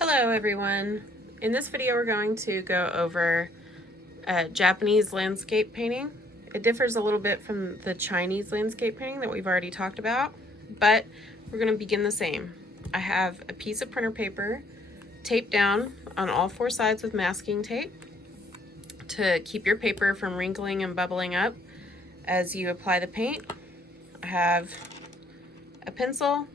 Hello everyone. In this video we're going to go over Japanese landscape painting. It differs a little bit from the Chinese landscape painting that we've already talked about, but we're going to begin the same. I have a piece of printer paper taped down on all four sides with masking tape to keep your paper from wrinkling and bubbling up as you apply the paint. I have a pencil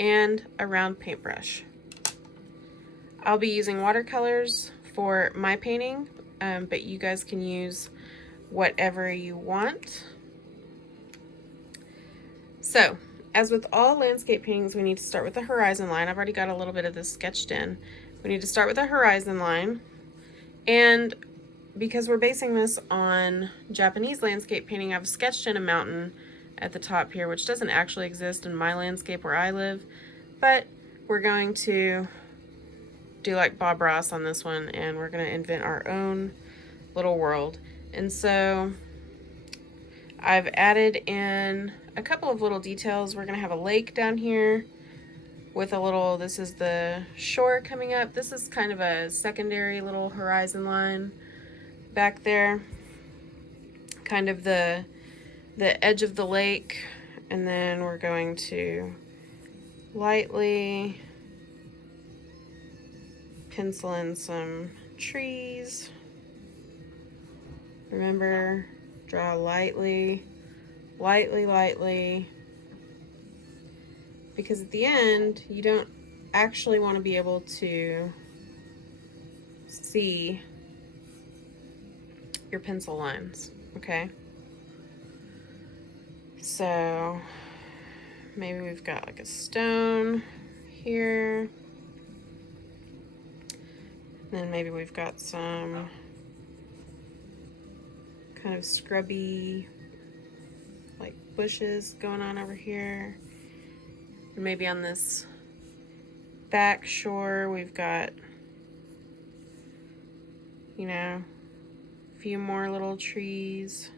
and a round paintbrush. I'll be using watercolors for my painting, but you guys can use whatever you want. So, as with all landscape paintings, we need to start with the horizon line. I've already got a little bit of this sketched in. We need to start with the horizon line, and because we're basing this on Japanese landscape painting, I've sketched in a mountain at the top here, which doesn't actually exist in my landscape where I live, but we're going to do like Bob Ross on this one, and we're going to invent our own little world. And so I've added in a couple of little details. We're going to have a lake down here with a little, this is the shore coming up. This is kind of a secondary little horizon line back there, kind of the edge of the lake. And then we're going to lightly pencil in some trees. Remember, draw lightly, because at the end, you don't actually want to be able to see your pencil lines, okay? So maybe we've got like a stone here. Then maybe we've got some kind of scrubby like bushes going on over here. And maybe on this back shore we've got, you know, a few more little trees.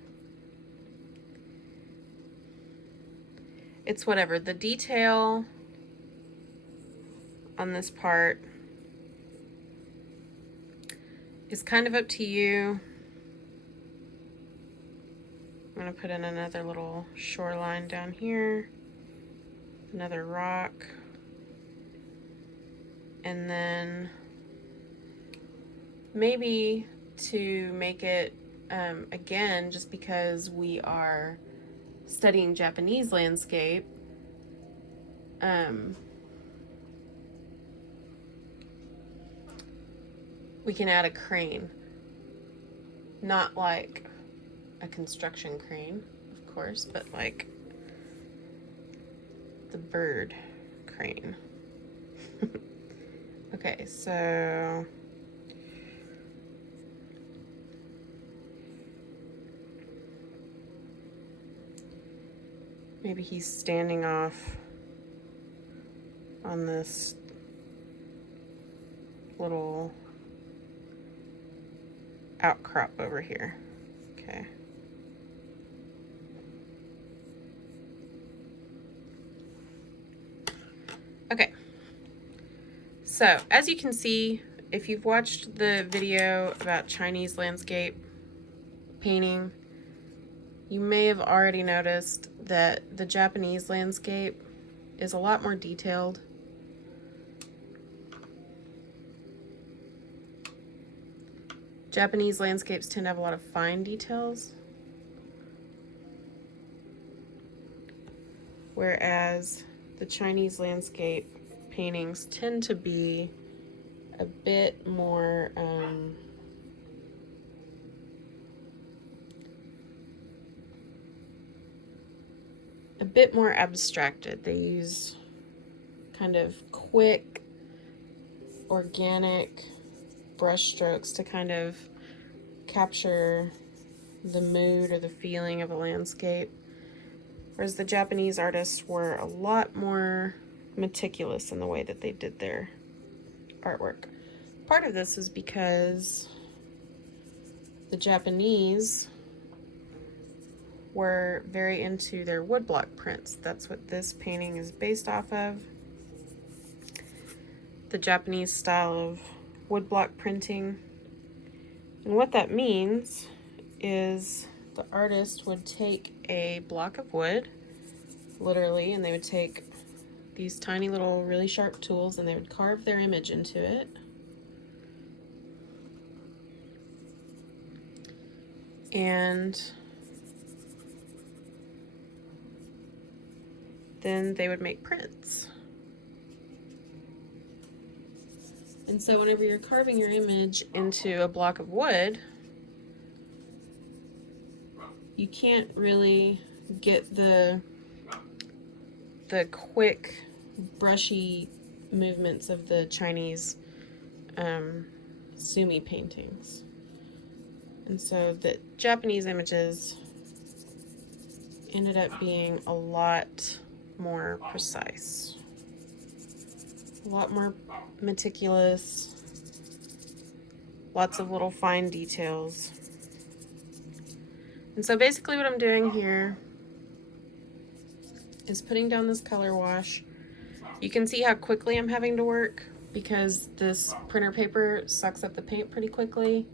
It's whatever. The detail on this part is kind of up to you. I'm going to put in another little shoreline down here, another rock, and then maybe to make it, again, just because we are studying Japanese landscape, we can add a crane. Not like a construction crane, of course, but like the bird crane. Okay, so maybe he's standing off on this little outcrop over here. Okay. Okay. So, as you can see, if you've watched the video about Chinese landscape painting, you may have already noticed that the Japanese landscape is a lot more detailed. Japanese landscapes tend to have a lot of fine details, whereas the Chinese landscape paintings tend to be a bit more abstracted. They use kind of quick, organic brush strokes to kind of capture the mood or the feeling of a landscape, whereas the Japanese artists were a lot more meticulous in the way that they did their artwork. Part of this is because the Japanese were very into their woodblock prints. That's what this painting is based off of. the Japanese style of woodblock printing. And what that means is the artist would take a block of wood, literally, and they would take these tiny little really sharp tools and they would carve their image into it. And then they would make prints. And so whenever you're carving your image into a block of wood, you can't really get the quick, brushy movements of the Chinese sumi paintings. And so the Japanese images ended up being a lot more precise, a lot more meticulous, lots of little fine details. And so basically what I'm doing here is putting down this color wash. You can see how quickly I'm having to work because this printer paper sucks up the paint pretty quickly.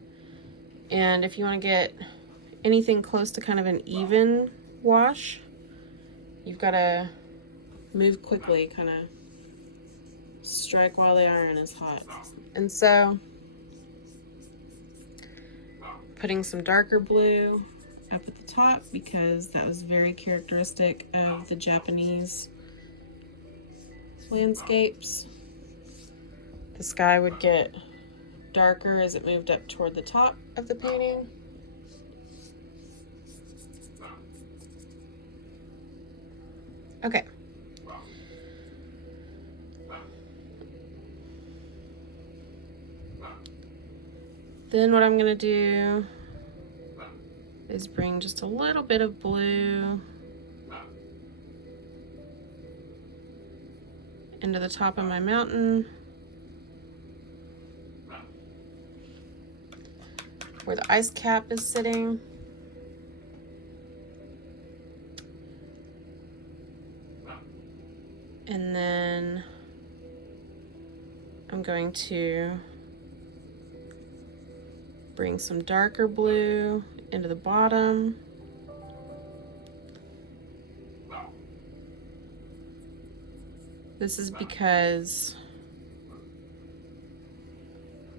And if you want to get anything close to kind of an even wash, you've got to move quickly, kind of strike while the iron is hot. And so putting some darker blue up at the top because that was very characteristic of the Japanese landscapes. The sky would get darker as it moved up toward the top of the painting. Okay. Then what I'm going to do is bring just a little bit of blue into the top of my mountain where the ice cap is sitting. And then I'm going to bring some darker blue into the bottom. This is because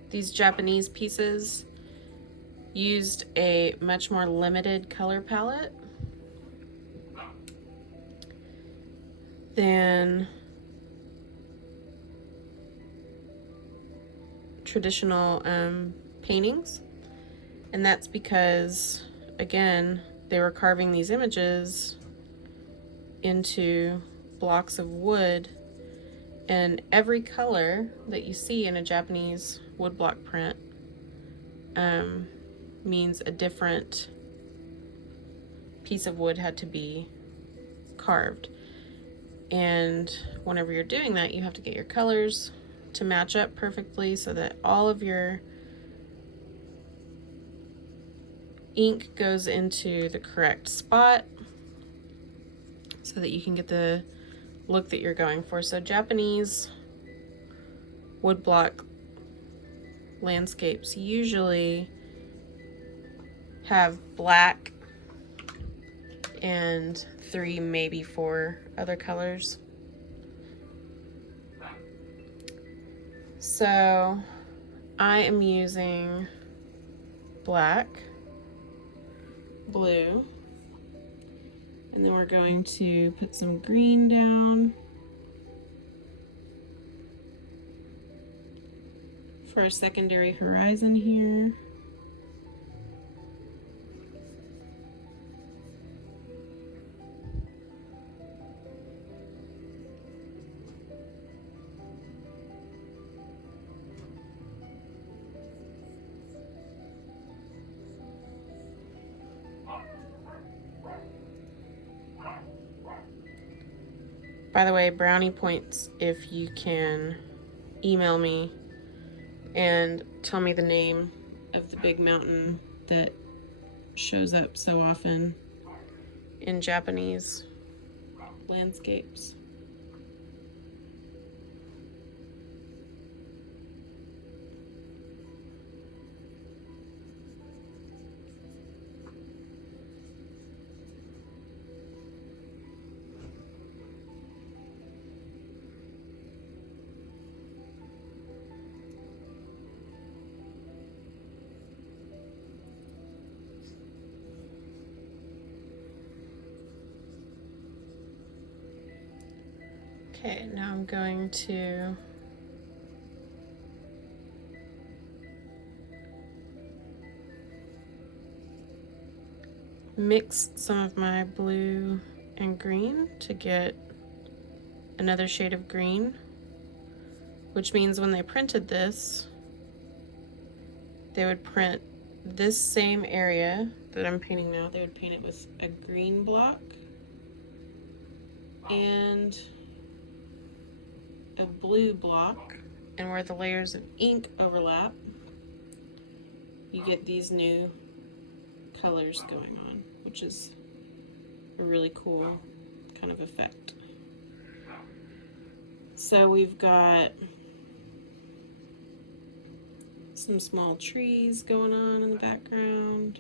these Japanese pieces used a much more limited color palette than traditional paintings. And that's because, again, they were carving these images into blocks of wood, and every color that you see in a Japanese woodblock print means a different piece of wood had to be carved. And whenever you're doing that, you have to get your colors to match up perfectly so that all of your ink goes into the correct spot so that you can get the look that you're going for. So Japanese woodblock landscapes usually have black and 3, maybe 4 other colors. So I am using black, blue, and then we're going to put some green down for a secondary horizon here. By the way, brownie points if you can email me and tell me the name of the big mountain that shows up so often in Japanese landscapes. Okay, now I'm going to mix some of my blue and green to get another shade of green, which means when they printed this, they would print this same area that I'm painting now, they would paint it with a green block and a blue block, and where the layers of ink overlap, you get these new colors going on, which is a really cool kind of effect. So we've got some small trees going on in the background.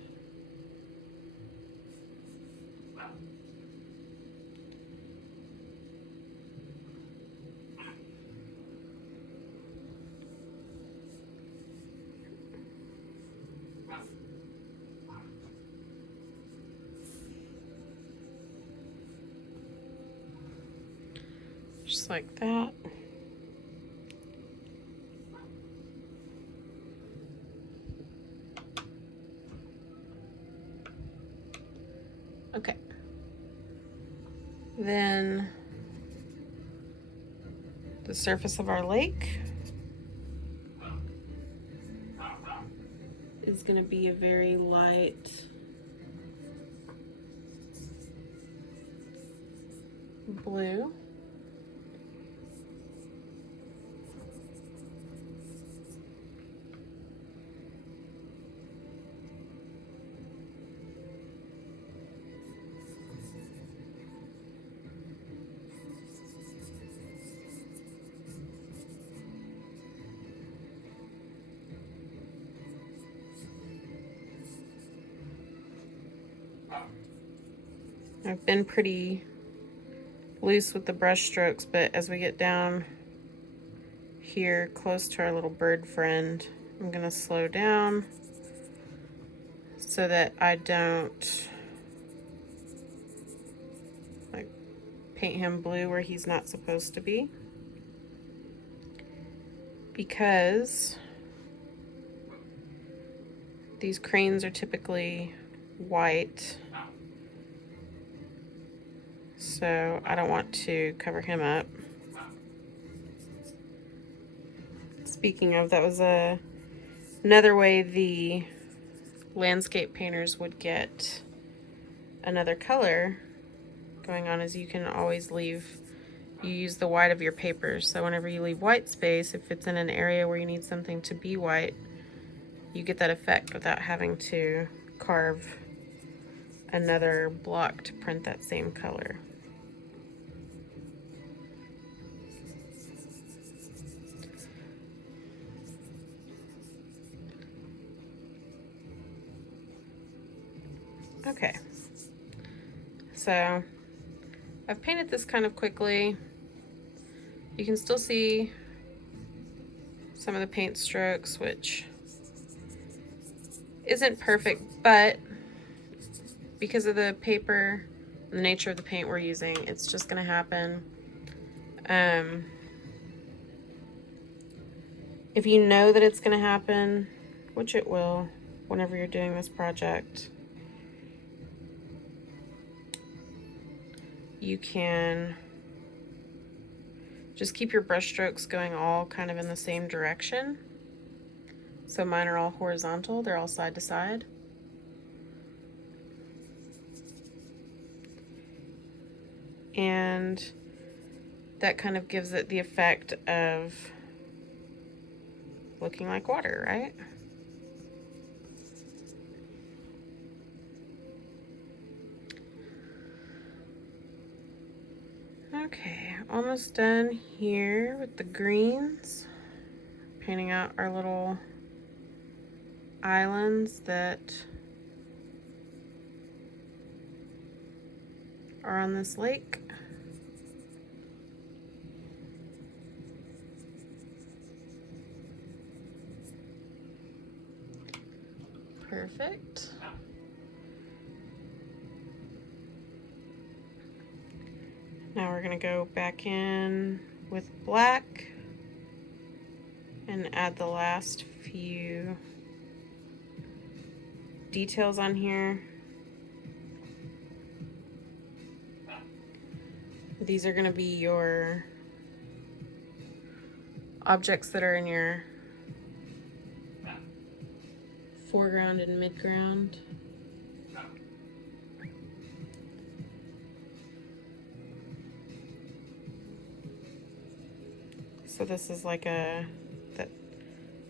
Just like that. Okay. Then the surface of our lake is going to be a very light blue. I've been pretty loose with the brush strokes, but as we get down here close to our little bird friend, I'm gonna slow down so that I don't like paint him blue where he's not supposed to be, because these cranes are typically white, so I don't want to cover him up. Speaking of, that was another way the landscape painters would get another color going on, is you can always leave, you use the white of your paper, so whenever you leave white space, if it's in an area where you need something to be white, you get that effect without having to carve another block to print that same color. Okay, so I've painted this kind of quickly. You can still see some of the paint strokes, which isn't perfect, but because of the paper and the nature of the paint we're using, it's just gonna happen. If you know that it's gonna happen, which it will whenever you're doing this project, you can just keep your brush strokes going all kind of in the same direction. So mine are all horizontal, they're all side to side. And that kind of gives it the effect of looking like water, right? Okay, almost done here with the greens. Painting out our little islands that are on this lake. Perfect. Now we're going to go back in with black and add the last few details on here. These are going to be your objects that are in your foreground and midground. So this is like that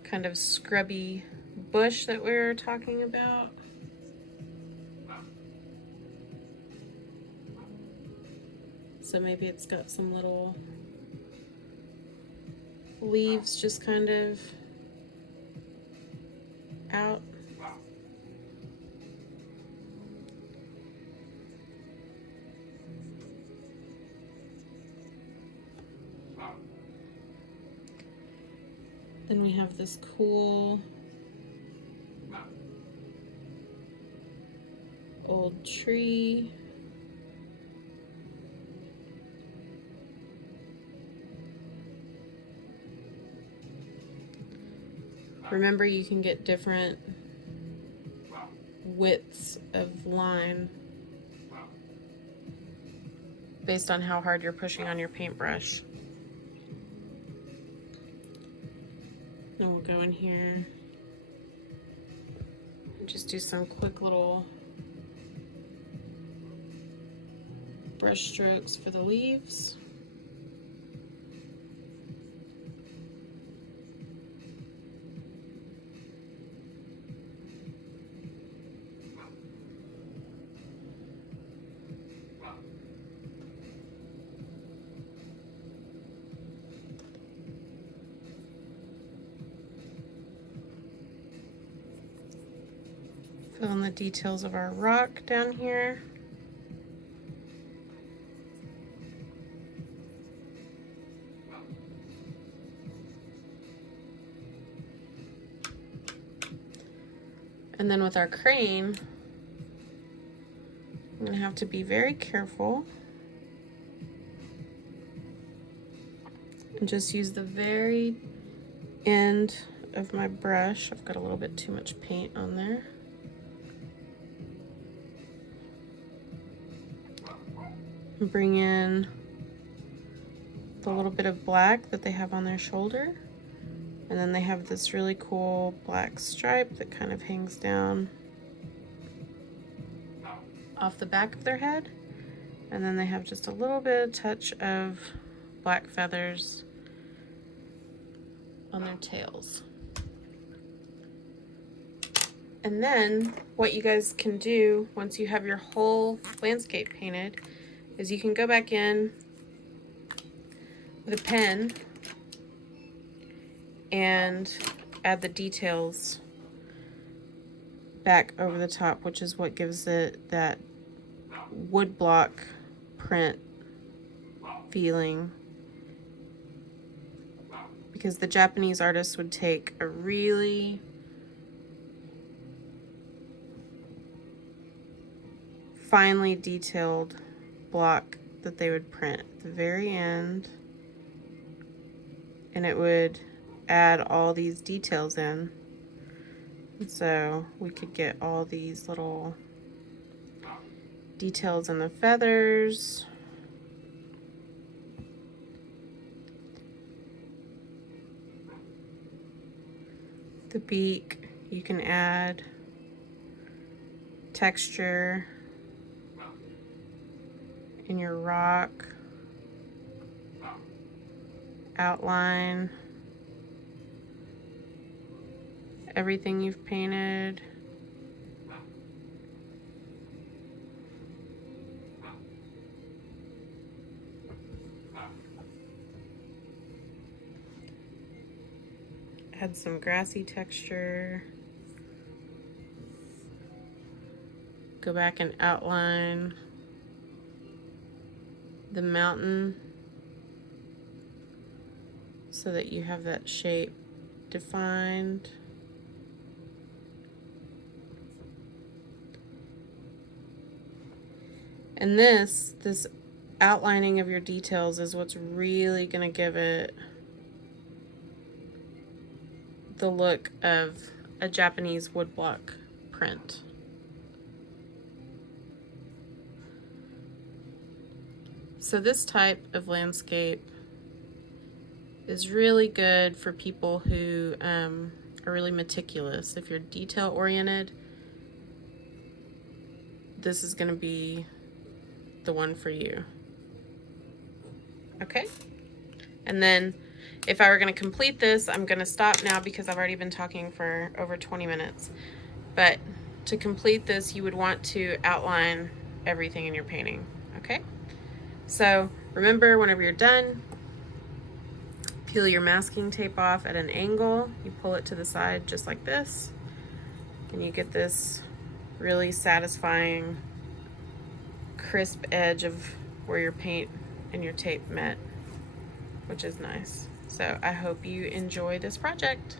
kind of scrubby bush that we were talking about. So maybe it's got some little leaves just kind of out. Then we have this cool old tree. Remember, you can get different widths of line based on how hard you're pushing on your paintbrush. And we'll go in here and just do some quick little brush strokes for the leaves. Fill in the details of our rock down here. And then with our crane, I'm going to have to be very careful and just use the very end of my brush. I've got a little bit too much paint on there. Bring in the little bit of black that they have on their shoulder, and then they have this really cool black stripe that kind of hangs down off the back of their head, and then they have just a little bit of touch of black feathers on their tails. And then what you guys can do once you have your whole landscape painted is you can go back in with a pen and add the details back over the top, which is what gives it that woodblock print feeling. Because the Japanese artists would take a really finely detailed block that they would print at the very end, and it would add all these details in. And so we could get all these little details in the feathers. The beak, you can add texture in your rock, outline everything you've painted. Add some grassy texture. Go back and outline the mountain so that you have that shape defined. And this outlining of your details is what's really going to give it the look of a Japanese woodblock print. So this type of landscape is really good for people who are really meticulous. If you're detail oriented, this is going to be the one for you. Okay, and then if I were going to complete this, I'm going to stop now because I've already been talking for over 20 minutes. But to complete this, you would want to outline everything in your painting. Okay, so remember, whenever you're done, peel your masking tape off at an angle. You pull it to the side just like this, and you get this really satisfying crisp edge of where your paint and your tape met, which is nice. So I hope you enjoy this project.